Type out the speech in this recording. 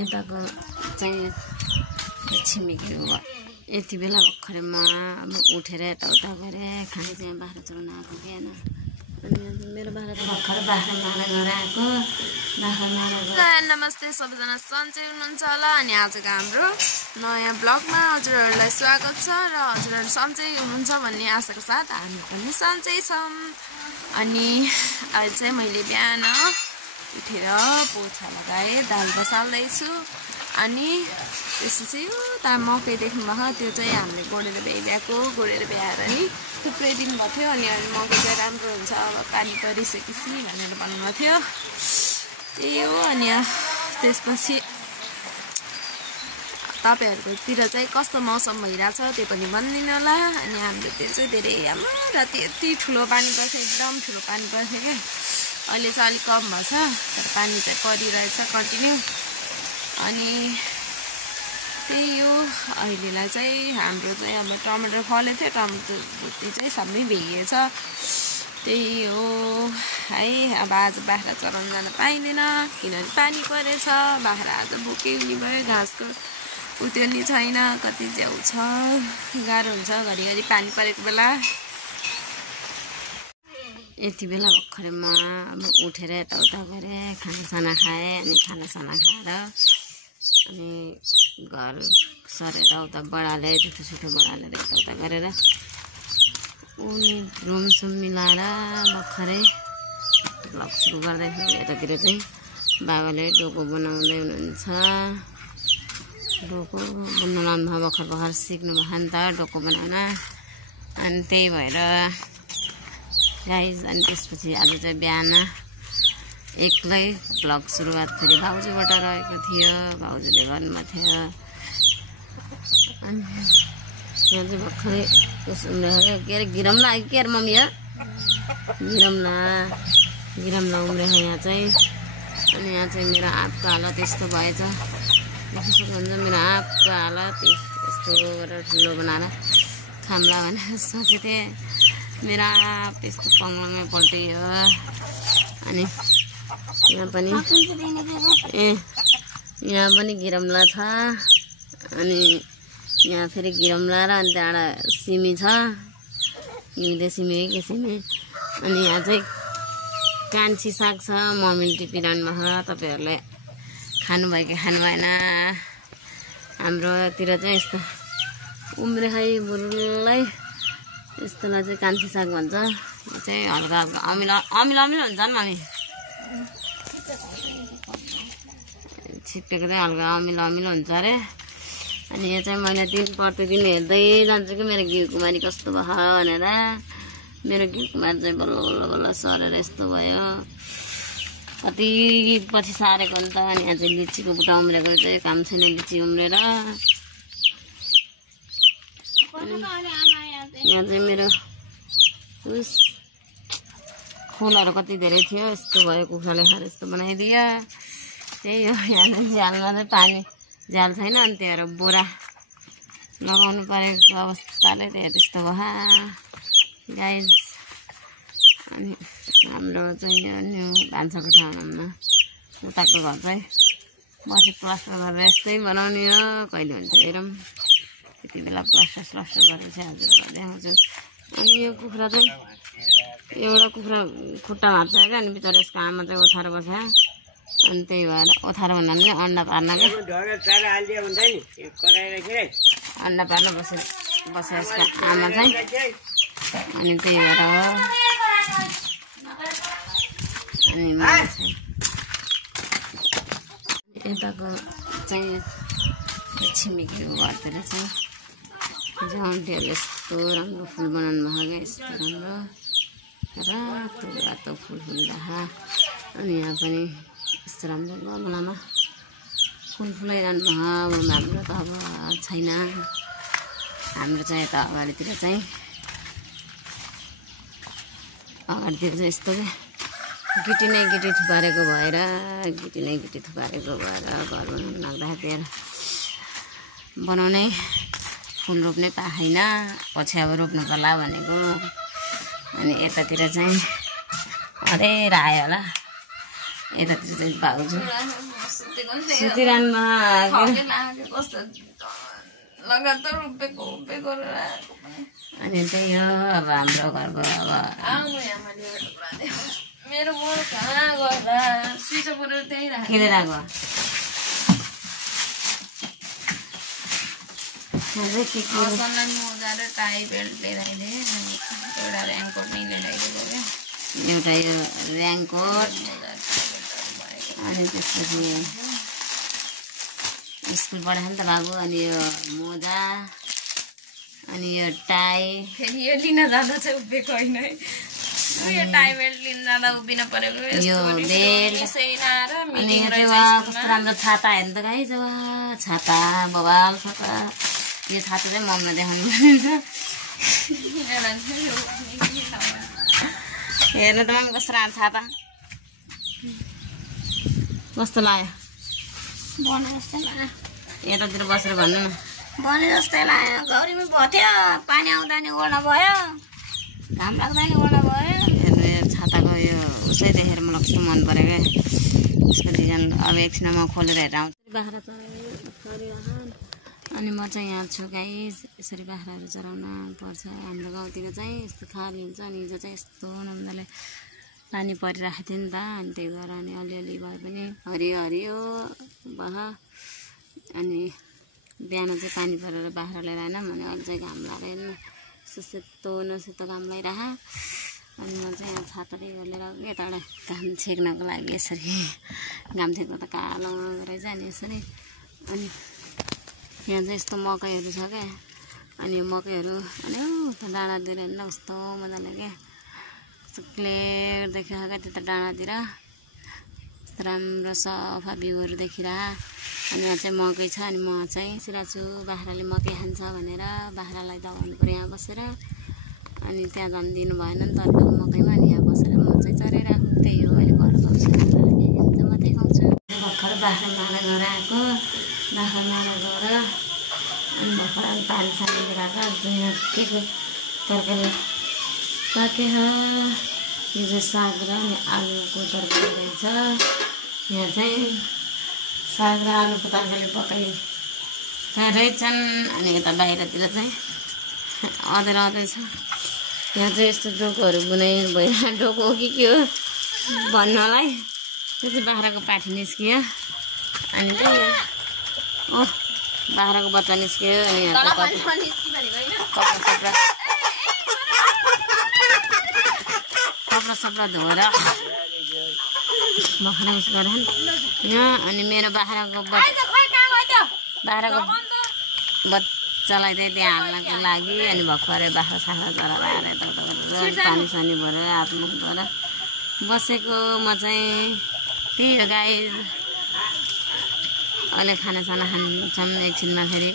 यताको चाहिँ छिमेकीहरू यति बेला भर्खरै म अब उठेर यताउता गरेँ खाना चाहिँ बाख्रा चराउन आएको कि होइन। अनि मेरो बाख्रा त भर्खर बाख्रा मारेर आएको नमस्ते सबैजना सन्चै हुनुहुन्छ होला। अनि आजको हाम्रो नयाँ ब्लगमा हजुरहरूलाई स्वागत छ र हजुरहरू सन्चै हुनुहुन्छ भन्ने आशाको साथ हामी पनि सन्चै छौँ। अनि अहिले चाहिँ मैले बिहान उठेर पोछा लगाएँ, दाल बसाल्दैछु। अनि त्यसपछि उता मकै देख्नुभएको त्यो चाहिँ हामीले गोडेर भ्याइदिएको, गोडेर भ्याएर नि थुप्रै दिन भएको थियो। अनि अहिले मकै चाहिँ राम्रो हुन्छ अब पानी परिसकेपछि भनेर भन्नुभएको थियो, त्यही हो। अनि त्यसपछि तपाईँहरूकोतिर चाहिँ कस्तो मौसम भइरहेछ त्यो पनि भनिदिनु होला। अनि हाम्रोतिर चाहिँ धेरै राति यति ठुलो पानी पर्थ्यो, एकदम ठुलो पानी पर्थ्यो क्या। अहिले चाहिँ अलिक कम भएको छ, तर पानी चाहिँ परिरहेछ कन्टिन्यू। अनि त्यही हो, अहिलेलाई चाहिँ हाम्रो चाहिँ अब टमाटर फलेको थियो, टमाटर भुटी चाहिँ सबै भइएछ। त्यही हो है। अब आज बाख्रा चराउन जान पाइँदैन किनभने पानी परेछ। बाख्रा आज भोकै हुने भयो, घाँसको उत्यो नि छैन, कति च्याउ छ, गाह्रो हुन्छ घरिघरि पानी परेको बेला। यति बेला भर्खरै म अब उठेर यताउता गरेँ, खानासाना खाएँ। अनि खानासाना खाएर अनि घर सरेर उता बढालेँ, जुठो बढालेर यताउता गरेर उनी रुमसुम मिलाएर भर्खरै ब्लग सुरु गर्दैछु। यतातिर चाहिँ बाबाले डोको बनाउँदै हुनुहुन्छ, डोको बुन्न लाउनु भयो, भर्खर सिक्नु भयो नि त डोको बनाउन। अनि त्यही भएर गाइज, अनि त्यसपछि आज चाहिँ बिहान एक्लै ब्लग सुरुवात फेरि भाउजूबाट रहेको थियो, भाउजूले गर्नुभएको थियो। अनि यहाँ चाहिँ भर्खरै उम्रेको के अरे गिरम्ला के अरे मम्मी हो, गिरम्ला उम्रेको यहाँ चाहिँ। अनि यहाँ चाहिँ मेरो आँपको हालत यस्तो भएछ, देख्न सक्नुहुन्छ मेरो आँपको हालत यस्तो गरेर ठुलो बनाएर खाम्ला भनेर सोचेको थिएँ। मेरो आँप यस्तो पङ्लङमै पल्टियो। अनि यहाँ पनि यहाँ पनि गिरम्ला छ। अनि यहाँ फेरि गिरम्ला र अनि त्यहाँबाट सिमी छ, हिउँदे सिमी हो कि सिमी। अनि यहाँ चाहिँ कान्छी साग छ, मम्मीले टिपिरहनु भएको। तपाईँहरूले खानुभयो कि खानु भएन? हाम्रोतिर चाहिँ यस्तो उम्रेखै बुरुलै यस्तोलाई चाहिँ कान्छी साग भन्छ। यो चाहिँ हल्का हल्का अमिलो हुन्छ नि मम्मी, छिप्पेको चाहिँ हल्का अमिलो हुन्छ अरे। अनि यो चाहिँ मैले प्रतिदिन हेर्दै जान्छु कि मेरो घिउ कुमारी कस्तो भयो भनेर। मेरो घिउ कुमारी चाहिँ बल्ल सरेर यस्तो भयो, कति पछि सारेको नि त। अनि यहाँ चाहिँ लिचीको बुट्टा उम्रेको चाहिँ काम छैन, लिची उम्रेर। यहाँ चाहिँ मेरो उस फुलहरू कति धेरै थियो, यस्तो भयो, कुखुराले खाएर यस्तो बनाइदियो। त्यही हो, यहाँ चाहिँ झ्यालमा चाहिँ पानी झ्याल छैन, अनि त्यहाँ बोरा लगाउनु परेको अवस्थाले त्यस्तो भयो गाइज। अनि हाम्रो चाहिँ यो न्यू भान्साकोठा हुनुहुन्न, उताको घर चाहिँ बसी प्लास्टर गरेर यस्तै बनाउने हो। कहिले हुन्छ हेरौँ, त्यति बेला प्लास्टर गरेर चाहिँ हजुरहरूलाई देखाउँछु। अनि यो कुखुरा चाहिँ एउटा कुखुरा खुट्टा भाँच्छ क्या, अनि बिचरा यसको आमा चाहिँ ओथार बस्यो। अनि त्यही भएर ओथार भन्दा नि अन्डा पार्न क्या, अन्डा पार्न बस्यो यसको आमा चाहिँ। अनि त्यही भएर हो। अनि यताको चाहिँ छिमेकीको घरतिर चाहिँ जाउन्टेहरूले यस्तो राम्रो फुल बनाउनु भएको क्या, यस्तो राम्रो रातो फुल फुल्दा। अनि यहाँ पनि यस्तो राम्रो गमलामा फुल फुलाइरहनु भयो। अब हाम्रो त अब छैन, हाम्रो चाहिँ यता अगाडितिर चाहिँ यस्तो क्या, गिटी नै गिटी थुपारेको भएर घर बनाउनु लाग्दाखेरि बनाउनै फुल रोप्नै पाएन, पछि अब रोप्नु पर्ला भनेको। अनि यतातिर चाहिँ अरे आयो होला, यतातिर चाहिँ भाउजू सुतिरहनुमा लगातार उभिएको अनि त्यही हो अब हाम्रो घरको अब मेरो मोर कहाँ गर्दा स्विच अफ त्यही किनेर आएको सनलाइन मोजा र टाई बेल्ट लिएर आइदिएँ अनि एउटा ऱ्याङ्कोट नै लिएर आइदिएको क्या एउटा यो ऱ्याङ्कोट अनि त्यसपछि स्कुल पढाएको नि त बाबु अनि यो मोजा अनि यो टाई फेरि यो लिन जाँदा चाहिँ उभिएको होइन है यो टाई बेल्ट लिन जाँदा उभिन परेको यो बेल्ट अनि कस्तो राम्रो छाता हेर्नु त गाई जब छाता बबाल छाता यो छाता चाहिँ मम्मीलाई देखाउनु हेर्नु त मम्मी कस्तो राम्रो छाता कस्तो लाग्यो बने जस्तै लाग्यो यतातिर बसेर भन्नु न बने जस्तै लाग्यो गौरीमा भथ्यो पानी आउँदा नि ओढ्न भयो घाम लाग्दा नि ओढ्न भयो हेर्नु यो छाताको यो उसै देखेर मलाई कस्तो मन पऱ्यो क्या यसको डिजाइन अब एकछिनमा म खोलेर हेरेर आउँछु बाख्रा चराइरहन् अनि म चाहिँ यहाँ छु गाइस यसरी बाख्राहरू चराउन पर्छ हाम्रो गाउँतिर चाहिँ यस्तो खाली हुन्छ अनि हिजो चाहिँ यस्तो नमजाले पानी परिरहेको थियो नि त अनि त्यही भएर अनि अलिअलि भए पनि हरियो हरियो बह अनि बिहान चाहिँ पानी परेर बाख्रा लिएर आएन भने अहिले चाहिँ घाम लागेन यस्तो सेतो नसेतो घाम लगाइरह अनि म चाहिँ यहाँ छाताले लिएर यताबाट घाम छेक्नको लागि यसरी घाम छेक्दा त कालो रहेछ अनि यसरी अनि यहाँ चाहिँ यस्तो मकैहरू छ क्या अनि यो मकैहरू अनि डाँडा दिएर हेर्नु कस्तो मजाले क्या यस्तो क्लियर देखिरहेको क्या त्यता डाँडातिर यस्तो राम्रो सफा भ्यूहरू देखिरह अनि यहाँ चाहिँ मकै छ अनि म चाहिँ सिराछु बाख्राले मकै खान्छ भनेर बाख्रालाई दबाउनु पऱ्यो यहाँ बसेर अनि त्यहाँ झन् दिनु भएन नि त अर्को मकैमा अनि यहाँ बसेर म चाहिँ चराइरहेको त्यही हो अहिले घर गउँछु म देखाउँछु भर्खर बाख्रा मारा गएर आएको बाख्रा मारा गएर अनि भर्खर अनि पानी सानी लिएर आएको यहाँ के को तरकारी पाकेर यो चाहिँ साग र अनि आलुको तरकारी रहेछ यहाँ चाहिँ साग र आलुको तरकारी रहेछन् अनि यता बाहिरतिर चाहिँ अँदैछ यहाँ चाहिँ यस्तो डोकोहरू बुनाइ भयो डोको हो कि के हो भन्नलाई त्यो चाहिँ बाख्राको पाठी निस्कियो अनि चाहिँ बाख्राको बच्चा निस्कियो अनि यहाँ कपडा सपडा धोएर बाख्रा उस गरेर यहाँ अनि मेरो बाख्राको बच्चालाई चाहिँ त्यहाँ हाल्नको लागि अनि भर्खरै बाख्रा साख्रा चराएर आएर यता पानी सानी भरेर हातमुख धोएर बसेको म चाहिँ त्यही हो गाई अहिले खानासाना खान्छौँ एकछिनमा फेरि